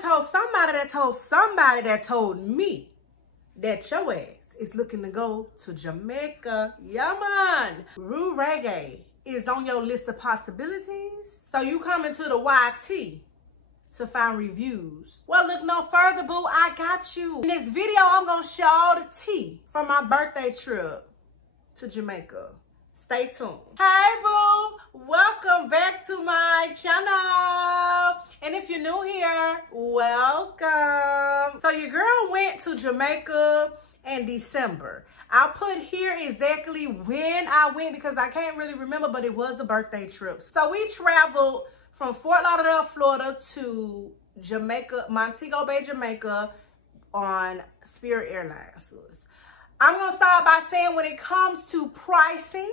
somebody told somebody that told somebody that told me that your ass is looking to go to Jamaica. Yeah, man. Riu Reggae is on your list of possibilities. So you coming to the YT to find reviews. Well, look no further, boo. I got you. In this video, I'm going to show all the tea from my birthday trip to Jamaica. Stay tuned. Hey, boo. Welcome back to my channel. And if you're new here, welcome. So your girl went to Jamaica in December. I'll put here exactly when I went because I can't really remember, but it was a birthday trip. So we traveled from Fort Lauderdale, Florida to Jamaica, Montego Bay, Jamaica on Spirit Airlines. I'm going to start by saying when it comes to pricing,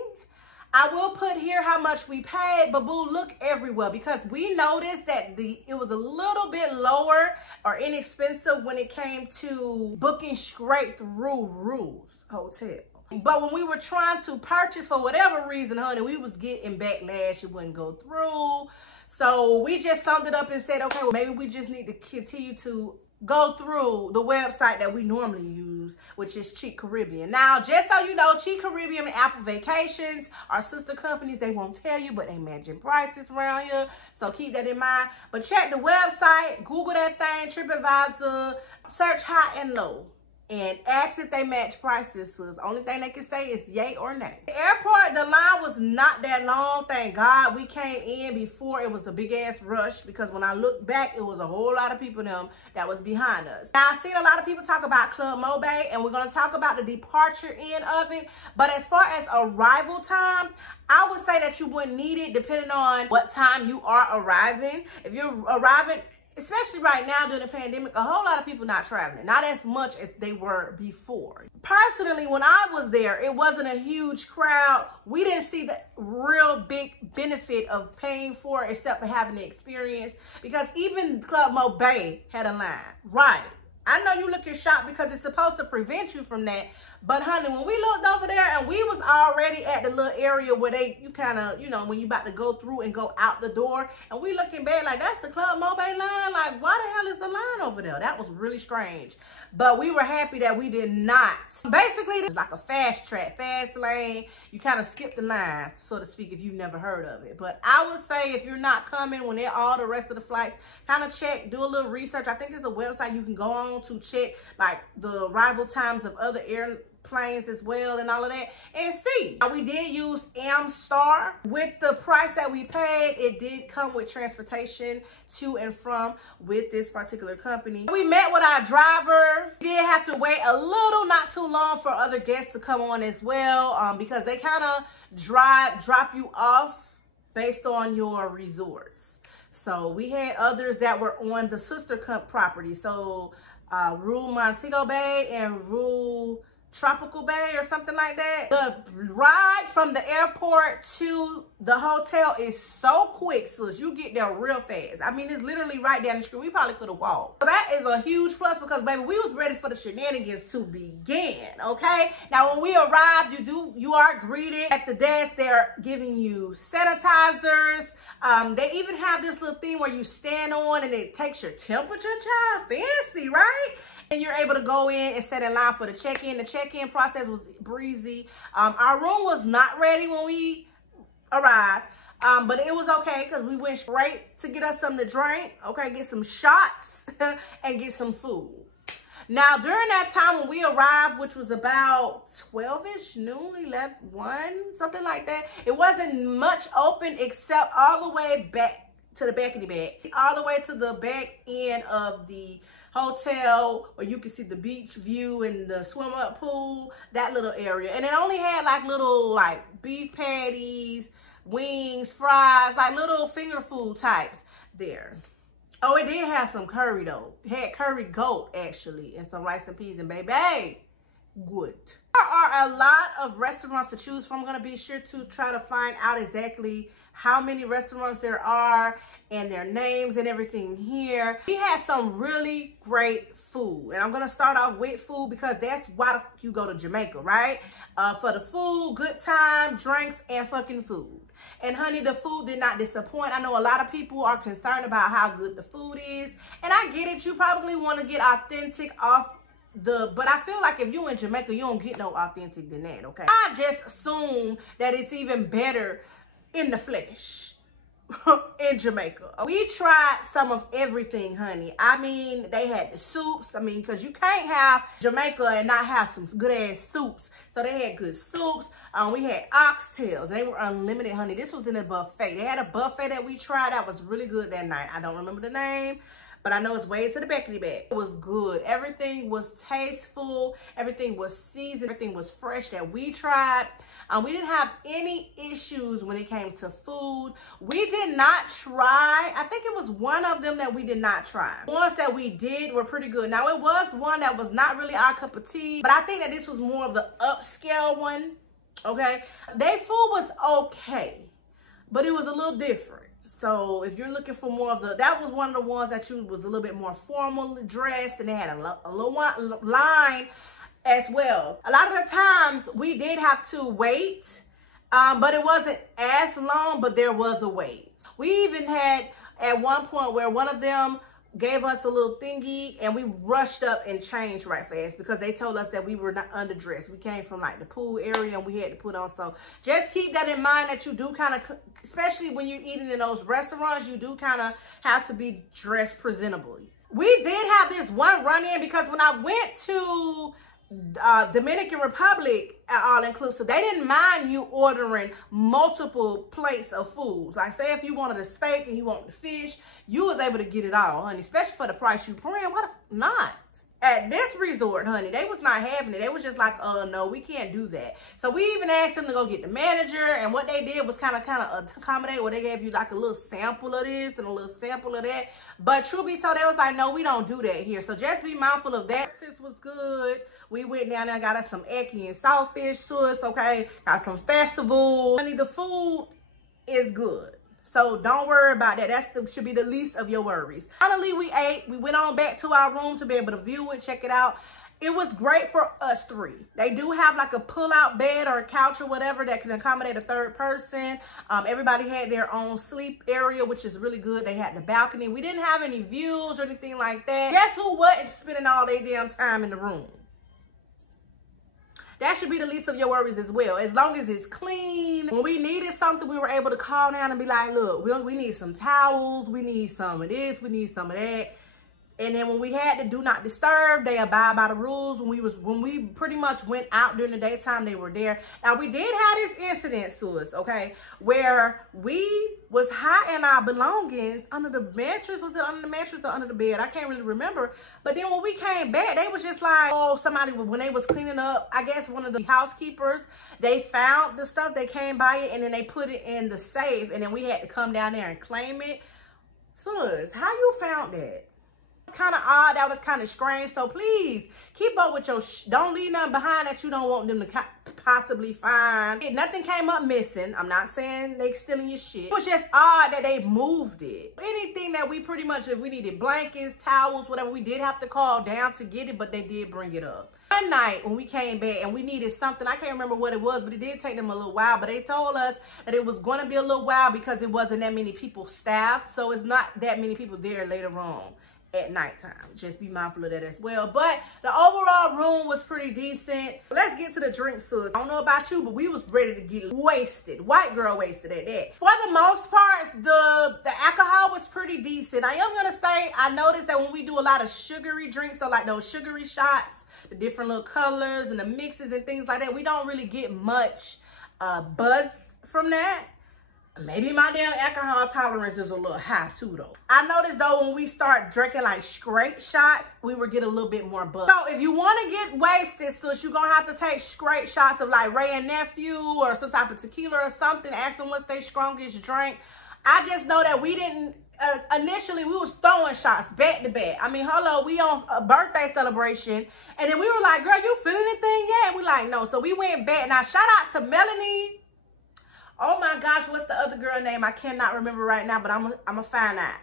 I will put here how much we paid, but boo, look everywhere because we noticed that it was a little bit lower or inexpensive when it came to booking straight through Riu's hotel. But when we were trying to purchase for whatever reason, honey, we was getting backlash. It wouldn't go through. So we just summed it up and said, okay, well, maybe we just need to continue to go through the website that we normally use, which is CHUKKA. Now, just so you know, CHUKKA and Apple Vacations are sister companies. They won't tell you, but they matching prices around here. So keep that in mind. But check the website, Google that thing, TripAdvisor, search high and low, and ask if they match prices. So the only thing they can say is yay or nay. The airport, the line was not that long. Thank God we came in before it was a big ass rush because when I look back, it was a whole lot of people that was behind us. Now, I've seen a lot of people talk about Club Mobay, and we're going to talk about the departure end of it. But as far as arrival time, I would say that you wouldn't need it depending on what time you are arriving. If you're arriving, especially right now during the pandemic, a whole lot of people not traveling, not as much as they were before. Personally, when I was there, it wasn't a huge crowd. We didn't see the real big benefit of paying for it except for having the experience because even Club Mobay had a line. Right. I know you looking shocked because it's supposed to prevent you from that. But honey, when we looked over there and we was already at the little area where you kind of, you know, when you about to go through and go out the door, and we looking back like, that's the Club Mobay line. Like, why the hell is the line over there? That was really strange. But we were happy that we did not. Basically, it's like a fast track, fast lane. You kind of skip the line, so to speak, if you've never heard of it. But I would say if you're not coming when they're all the rest of the flights, kind of check, do a little research. I think there's a website you can go on to check like the arrival times of other airplanes as well and all of that and see. Now, we did use Amstar. With the price that we paid, it did come with transportation to and from with this particular company. We met with our driver. We did have to wait a little, not too long, for other guests to come on as well because they kind of drop you off based on your resorts. So we had others that were on the sister property. So Riu Montego Bay and Riu Tropical Bay or something like that. The ride from the airport to the hotel is so quick, sis. You get there real fast. I mean, it's literally right down the street. We probably could have walked. So that is a huge plus because, baby, we was ready for the shenanigans to begin, okay? Now, when we arrived, you are greeted at the desk. They're giving you sanitizers. They even have this little thing where you stand on and it takes your temperature, child. Fancy, right? And you're able to go in and stand in line for the check-in. The check-in process was breezy. Our room was not ready when we arrived, but it was okay because we went straight to get us something to drink, okay, get some shots and get some food. Now, during that time when we arrived, which was about 12-ish, noon, 11, 1, something like that, it wasn't much open except all the way back to the back of the bag, all the way to the back end of the hotel where you can see the beach view and the swim up pool, that little area. And it only had like little like beef patties, wings, fries, like little finger food types there. Oh, it did have some curry though. It had curry goat actually and some rice and peas, and baby, good. There are a lot of restaurants to choose from. I'm going to be sure to try to find out exactly how many restaurants there are and their names and everything here. We had some really great food. And I'm going to start off with food because that's why you go to Jamaica, right? For the food, good time, drinks, and fucking food. And honey, the food did not disappoint. I know a lot of people are concerned about how good the food is. And I get it. You probably want to get authentic off but I feel like if you in Jamaica, you don't get no authentic than that, okay? I just assume that it's even better in the flesh in Jamaica. We tried some of everything, honey. I mean, they had the soups. I mean, because you can't have Jamaica and not have some good-ass soups. So they had good soups. We had oxtails. They were unlimited, honey. This was in a buffet. They had a buffet that we tried that was really good that night. I don't remember the name, but I know it's way to the backity back. It was good. Everything was tasteful. Everything was seasoned. Everything was fresh that we tried. We didn't have any issues when it came to food. We did not try. I think it was one of them that we did not try. The ones that we did were pretty good. Now, it was one that was not really our cup of tea, but I think that this was more of the upscale one, okay? Their food was okay, but it was a little different. So if you're looking for more of that was one of the ones that was a little bit more formally dressed, and they had a little line as well. A lot of the times we did have to wait, but it wasn't as long, but there was a wait. We even had at one point where one of them gave us a little thingy and we rushed up and changed right fast because they told us that we were not underdressed. We came from like the pool area and we had to put on. So just keep that in mind, that you do kind of, especially when you're eating in those restaurants, you do kind of have to be dressed presentably. We did have this one run-in because when I went to Dominican Republic all-inclusive, they didn't mind you ordering multiple plates of foods. Like, say if you wanted a steak and you wanted the fish, you was able to get it all, honey, especially for the price you paying. Why the not? At this resort, honey, they was not having it. They was just like, no, we can't do that. So we even asked them to go get the manager, and what they did was kind of accommodate, where they gave you like a little sample of this and a little sample of that. But truth be told, they was like, no, we don't do that here. So just be mindful of that. Breakfast was good. We went down there and got us some egg and saltfish to us, okay? Got some festivals. Honey, the food is good. So don't worry about that. Should be the least of your worries. Finally, we ate. We went on back to our room to be able to view it, check it out. It was great for us three. They do have like a pull-out bed or a couch or whatever that can accommodate a third person. Everybody had their own sleep area, which is really good. They had the balcony. We didn't have any views or anything like that. Guess who wasn't spending all their damn time in the room? That should be the least of your worries as well. As long as it's clean. When we needed something, we were able to call down and be like, look, we need some towels. We need some of this. We need some of that. And then when we had to do not disturb, they abide by the rules. When we pretty much went out during the daytime, they were there. Now, we did have this incident to us, okay, where we was hiding our belongings under the mattress. Was it under the mattress or under the bed? I can't really remember. But then when we came back, they was just like, oh, somebody, when they was cleaning up, I guess one of the housekeepers, they found the stuff. They came by it and then they put it in the safe. And then we had to come down there and claim it. Sus, how you found that? Kind of odd. That was kind of strange. So please keep up with your don't leave nothing behind that you don't want them to possibly find. Nothing came up missing. I'm not saying they stealing your shit. It was just odd that they moved it. Anything that we pretty much, if we needed blankets, towels, whatever, we did have to call down to get it, but they did bring it up. One night when we came back and we needed something, I can't remember what it was, but it did take them a little while. But they told us that it was going to be a little while because it wasn't that many people staffed. So it's not that many people there later on at nighttime. Just be mindful of that as well. But the overall room was pretty decent. Let's get to the drinks, sis. I don't know about you, but we was ready to get wasted. White girl wasted at that. For the most part, the alcohol was pretty decent. I am gonna say, I noticed that when we do a lot of sugary drinks, so like those sugary shots, the different little colors and the mixes and things like that, we don't really get much buzz from that. Maybe my damn alcohol tolerance is a little high too, though. I noticed, though, when we start drinking like straight shots, we would get a little bit more buzz. So if you want to get wasted, sis, you're going to have to take straight shots of like Ray and Nephew or some type of tequila or something. Ask them what's their strongest drink. I just know that we didn't, initially we was throwing shots back to back. I mean, hello, we on a birthday celebration. And then we were like, girl, you feeling anything yet? We like, no. So we went back. Now, shout out to Melanie. Oh my gosh, what's the other girl name? I cannot remember right now, but I'm gonna find out.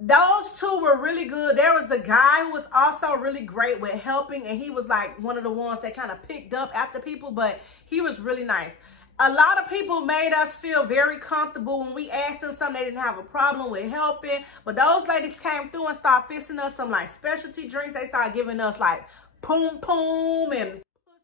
Those two were really good. There was a guy who was also really great with helping, and he was like one of the ones that kind of picked up after people, but he was really nice. A lot of people made us feel very comfortable when we asked them something. They didn't have a problem with helping. But those ladies came through and started fixing us some like specialty drinks. They started giving us like poom poom and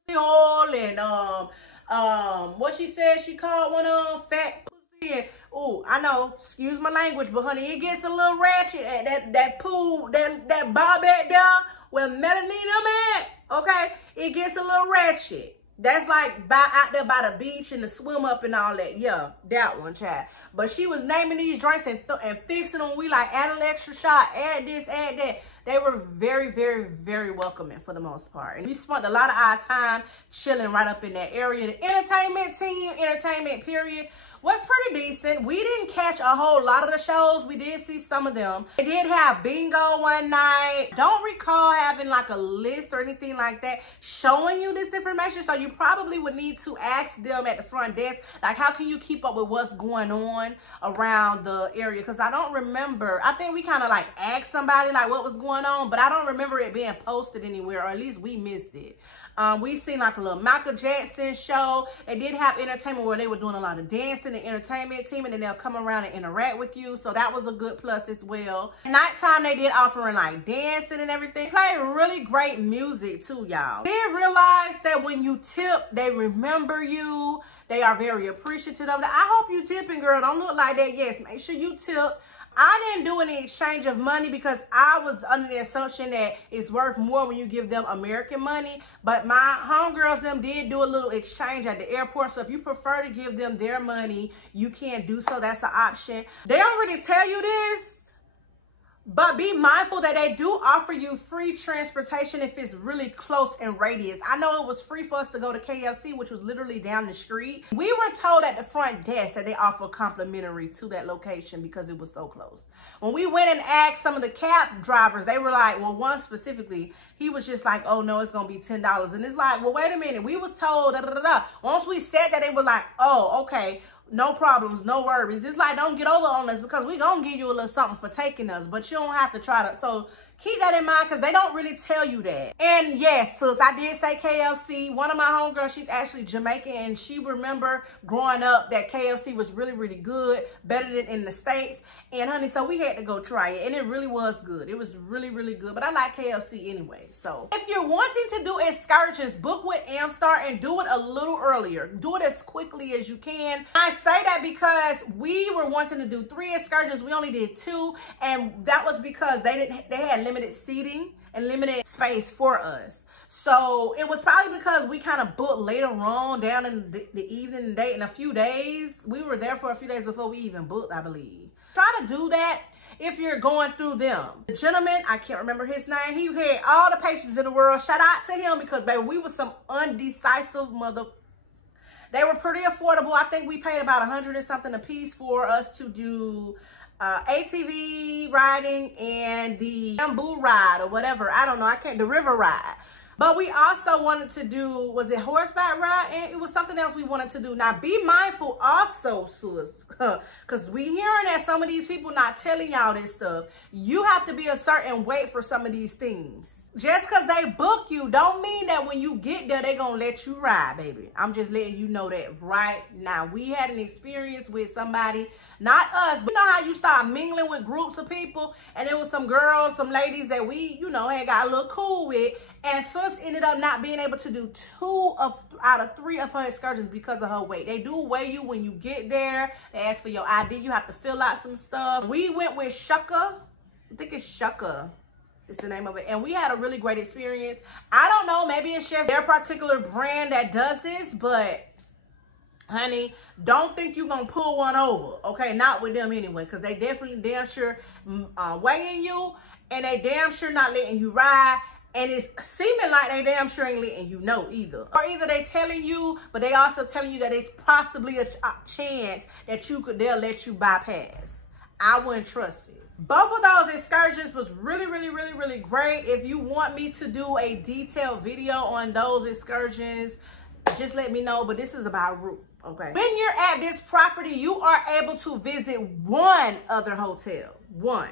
pussy oil and what she said she called one of them fat pussy. And oh, I know, excuse my language, but honey, it gets a little ratchet at that pool, that bar back there where Melanie them at. Okay, it gets a little ratchet. That's like out there by the beach and the swim up and all that. Yeah, that one, child. But she was naming these drinks and fixing them. We like add an extra shot, add this, add that. They were very, very, very welcoming for the most part. And we spent a lot of our time chilling right up in that area. The entertainment period was pretty decent. We didn't catch a whole lot of the shows. We did see some of them. They did have bingo one night. Don't recall having like a list or anything like that showing you this information. So you probably would need to ask them at the front desk, like, how can you keep up with what's going on around the area? Because I don't remember. I think we kind of like asked somebody like what was going on, but I don't remember it being posted anywhere, or at least we missed it. We seen like a little Michael Jackson show. They did have entertainment where they were doing a lot of dancing, the entertainment team, and then they'll come around and interact with you. So that was a good plus as well. At nighttime, they did offering like dancing and everything. They played really great music too, y'all. Did realize that when you tip, they remember you. They are very appreciative of that. I hope you tipping, girl. Don't look like that. Yes, make sure you tip. I didn't do any exchange of money because I was under the assumption that it's worth more when you give them American money. But my homegirls, them did do a little exchange at the airport. So if you prefer to give them their money, you can do so. That's an option. They don't really tell you this, but be mindful that they do offer you free transportation if it's really close in radius. I know it was free for us to go to KFC, which was literally down the street. We were told at the front desk that they offer complimentary to that location because it was so close. When we went and asked some of the cab drivers, they were like, well, one specifically, he was just like, oh no, it's gonna be $10. And it's like, well, wait a minute. We was told, da, da, da, da. Once we said that, they were like, oh, okay. No problems, no worries. It's like, don't get over on us because we gonna give you a little something for taking us, but you don't have to try to. So keep that in mind because they don't really tell you that. And yes, sis, I did say KFC. One of my homegirls, she's actually Jamaican, and she remember growing up that KFC was really, really good, better than in the States. And honey, so we had to go try it, and it really was good. It was really, really good, but I like KFC anyway. So if you're wanting to do excursions, book with Amstar and do it a little earlier. Do it as quickly as you can. I say that because we were wanting to do 3 excursions. We only did 2, and that was because they had limited seating and limited space for us. So it was probably because we kind of booked later on down in the evening day in a few days. We were there for a few days before we even booked, I believe. Try to do that if you're going through them. The gentleman, I can't remember his name, he had all the patience in the world. Shout out to him because, baby, we were some undecisive mother. They were pretty affordable. I think we paid about $100 and something a piece for us to do ATV riding and the bamboo ride or whatever. I don't know. The river ride. But we also wanted to do, was it horseback ride? And it was something else we wanted to do. Now, be mindful also, sis, because we hearing that some of these people not telling y'all this stuff. You have to be a certain weight for some of these things. Just because they book you don't mean that when you get there, they're going to let you ride, baby. I'm just letting you know that right now. We had an experience with somebody, not us, but you know how you start mingling with groups of people, and there was some girls, some ladies that we, you know, had got a little cool with, and sis ended up not being able to do 2 out of 3 of her excursions because of her weight. They do weigh you when you get there. They ask for your ID. You have to fill out some stuff. We went with CHUKKA. I think it's CHUKKA. It's the name of it. And we had a really great experience. I don't know. Maybe it's just their particular brand that does this. But, honey, don't think you're going to pull one over. Okay? Not with them anyway. Because they definitely damn sure weighing you. And they damn sure not letting you ride. And it's seeming like they damn sure ain't letting you know either. Or either they telling you, but they also telling you that it's possibly a chance that they'll let you bypass. I wouldn't trust it. Both of those excursions was really, really, really, really great. If you want me to do a detailed video on those excursions, just let me know. But this is about Riu, okay? When you're at this property, you are able to visit one other hotel. One.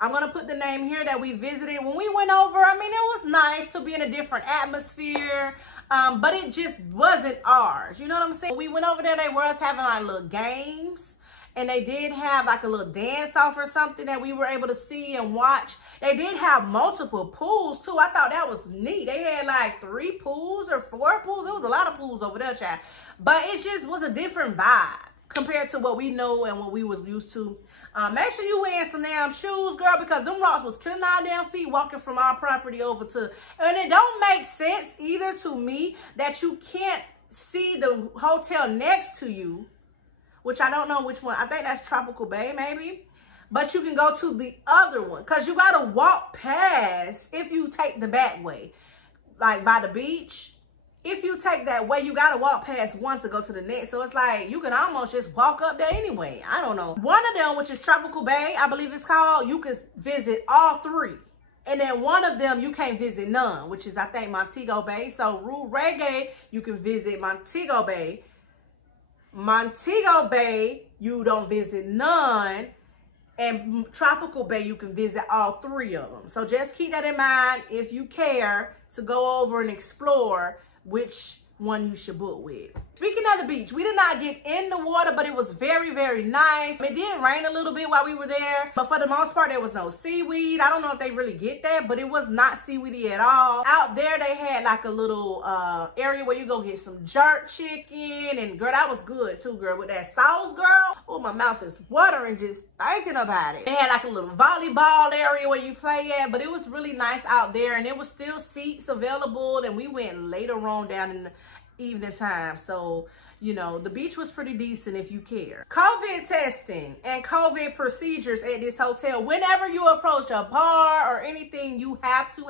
I'm going to put the name here that we visited. When we went over, I mean, it was nice to be in a different atmosphere. but it just wasn't ours. You know what I'm saying? We went over there, they was having like little games. And they did have like a little dance off or something that we were able to see and watch. They did have multiple pools too. I thought that was neat. They had like 3 pools or 4 pools. There was a lot of pools over there, child. But it just was a different vibe compared to what we know and what we was used to. Make sure you wearing some damn shoes, girl, because them rocks was killing our damn feet walking from our property over to. And it don't make sense either to me that you can't see the hotel next to you, which I don't know which one. I think that's Tropical Bay, maybe. But you can go to the other one because you got to walk past if you take the back way, like by the beach. If you take that way, you got to walk past one to go to the next. So it's like you can almost just walk up there anyway. I don't know. One of them, which is Tropical Bay, I believe it's called, you can visit all 3. And then one of them, you can't visit none, which is, I think, Montego Bay. So Riu Reggae, you can visit Montego Bay. Montego Bay, you don't visit none. And Tropical Bay, you can visit all 3 of them. So just keep that in mind if you care to go over and explore which one you should book with. Speaking of the beach, we did not get in the water, but it was very, very nice. It did rain a little bit while we were there, but for the most part, there was no seaweed. I don't know if they really get that, but it was not seaweedy at all. Out there, they had like a little area where you go get some jerk chicken, and girl, that was good too, girl, with that sauce, girl. Oh, my mouth is watering just thinking about it. They had like a little volleyball area where you play at, but it was really nice out there, and there was still seats available, and we went later on down in the evening time. So, you know, the beach was pretty decent if you care. COVID testing and COVID procedures at this hotel. Whenever you approach a bar or anything, you have to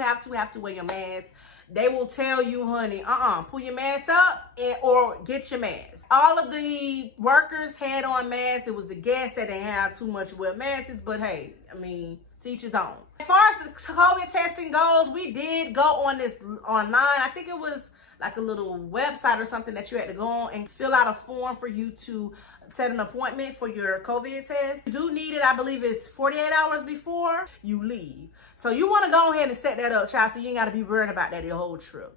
wear your mask. They will tell you, honey, pull your mask up or get your mask. All of the workers had on masks. It was the guests that didn't have too much wear masks, but hey, I mean, to each his own. As far as the COVID testing goes, we did go on this online. I think it was like a little website or something that you had to go on and fill out a form for you to set an appointment for your COVID test. You do need it, I believe it's 48 hours before you leave. So you want to go ahead and set that up, child, so you ain't got to be worried about that your whole trip.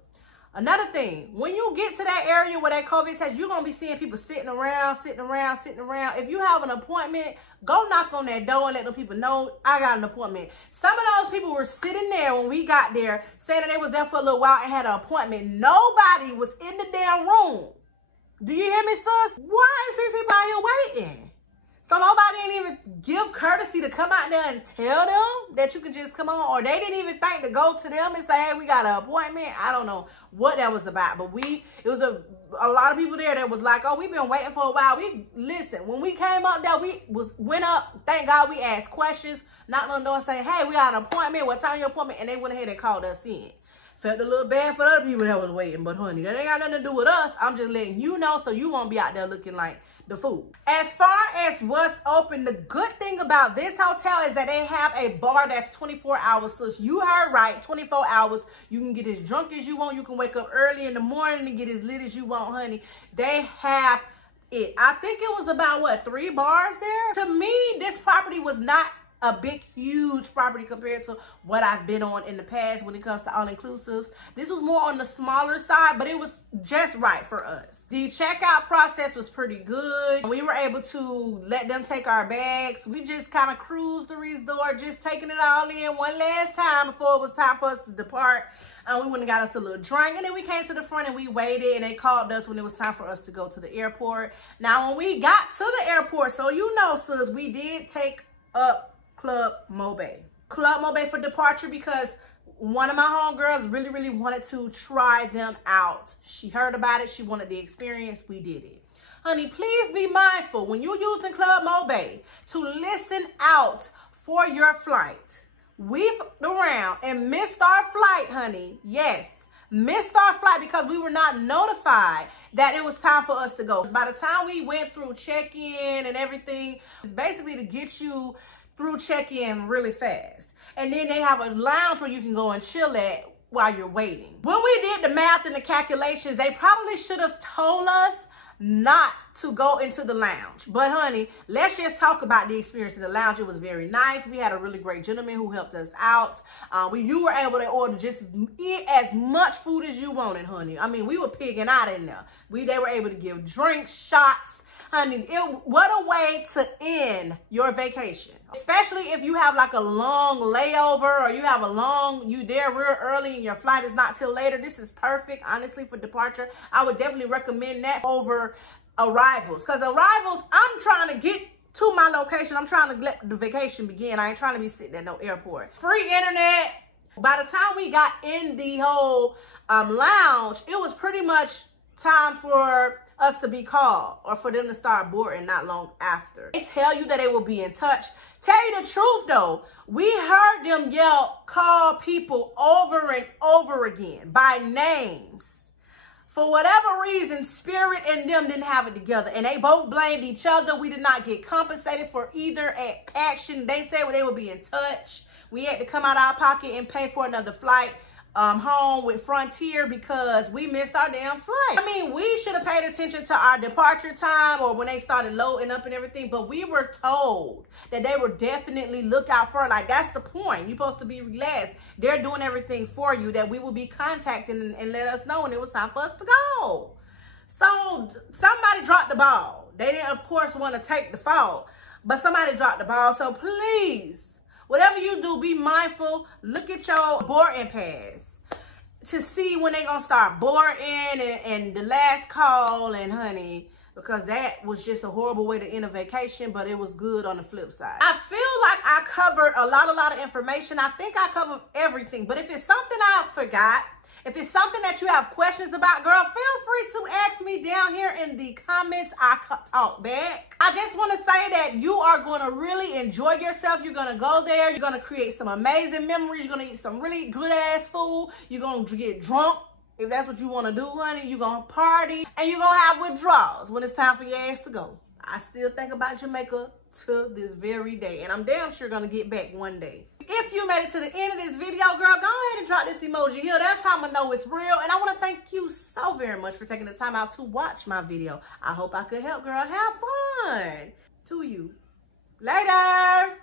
Another thing, when you get to that area where that COVID test, you're going to be seeing people sitting around. If you have an appointment, go knock on that door and let them people know, I got an appointment. Some of those people were sitting there when we got there, saying that they was there for a little while and had an appointment. Nobody was in the damn room. Do you hear me, sis? Why is these people out here waiting? So nobody didn't even give courtesy to come out there and tell them that you could just come on, or they didn't even think to go to them and say, hey, we got an appointment. I don't know what that was about, but it was a lot of people there that was like, oh, we've been waiting for a while. Listen, when we came up there, went up, thank God we asked questions, knocked on the door saying, hey, we got an appointment, what time your appointment? And they went ahead and called us in. Felt a little bad for other people that was waiting, but honey, that ain't got nothing to do with us. I'm just letting you know so you won't be out there looking like the fool. As far as what's open, the good thing about this hotel is that they have a bar that's 24 hours. So you heard right, 24 hours. You can get as drunk as you want. You can wake up early in the morning and get as lit as you want, honey. They have it. I think it was about, what, 3 bars there? To me, this property was not a big, huge property compared to what I've been on in the past when it comes to all-inclusives. This was more on the smaller side, but it was just right for us. The checkout process was pretty good. We were able to let them take our bags. We just kind of cruised the resort, just taking it all in one last time before it was time for us to depart. We went and got us a little drink, and then we came to the front and we waited, and they called us when it was time for us to go to the airport. Now, when we got to the airport, so you know, sis, we did take up Club Mobay. Club Mobay for departure because one of my homegirls really, really wanted to try them out. She heard about it. She wanted the experience. We did it. Honey, please be mindful when you're using Club Mobay to listen out for your flight. We fucked around and missed our flight, honey. Yes, missed our flight because we were not notified that it was time for us to go. By the time we went through check-in and everything, it's basically to get you through check-in really fast. And then they have a lounge where you can go and chill at while you're waiting. When we did the math and the calculations, they probably should have told us not to go into the lounge. But honey, let's just talk about the experience in the lounge. It was very nice. We had a really great gentleman who helped us out. You were able to order just as much food as you wanted, honey. I mean, we were pigging out in there. They were able to give drinks, shots. Honey, what a way to end your vacation. Especially if you have like a long layover or you there real early and your flight is not till later. This is perfect, honestly, for departure. I would definitely recommend that over arrivals. Because arrivals, I'm trying to get to my location. I'm trying to let the vacation begin. I ain't trying to be sitting at no airport. Free internet. By the time we got in the whole lounge, it was pretty much time for us to be called or for them to start boarding not long after. They tell you that they will be in touch. Tell you the truth though, we heard them call people over and over again by names. For whatever reason, Spirit and them didn't have it together and they both blamed each other. We did not get compensated for either action. They said they would be in touch. We had to come out of our pocket and pay for another flight home with Frontier because we missed our damn flight. I mean, we should have paid attention to our departure time or when they started loading up and everything, but we were told that they were definitely look out for, like, that's the point. You're supposed to be relaxed. They're doing everything for you, that we will be contacting and let us know when it was time for us to go. So somebody dropped the ball. They didn't, of course, want to take the fault, but somebody dropped the ball. So please, whatever you do, be mindful. Look at your boarding pass to see when they're going to start boarding and the last call. And honey, because that was just a horrible way to end a vacation, but it was good on the flip side. I feel like I covered a lot of information. I think I covered everything. But if it's something I forgot, if it's something that you have questions about, girl, feel free to ask me down here in the comments. I talk back. I just want to say that you are going to really enjoy yourself. You're going to go there. You're going to create some amazing memories. You're going to eat some really good ass food. You're going to get drunk. If that's what you want to do, honey, you're going to party. And you're going to have withdrawals when it's time for your ass to go. I still think about Jamaica to this very day. And I'm damn sure going to get back one day. If you made it to the end of this video, girl, go ahead and drop this emoji here. That's how I'm going to know it's real. And I want to thank you so very much for taking the time out to watch my video. I hope I could help, girl. Have fun. To you. Later.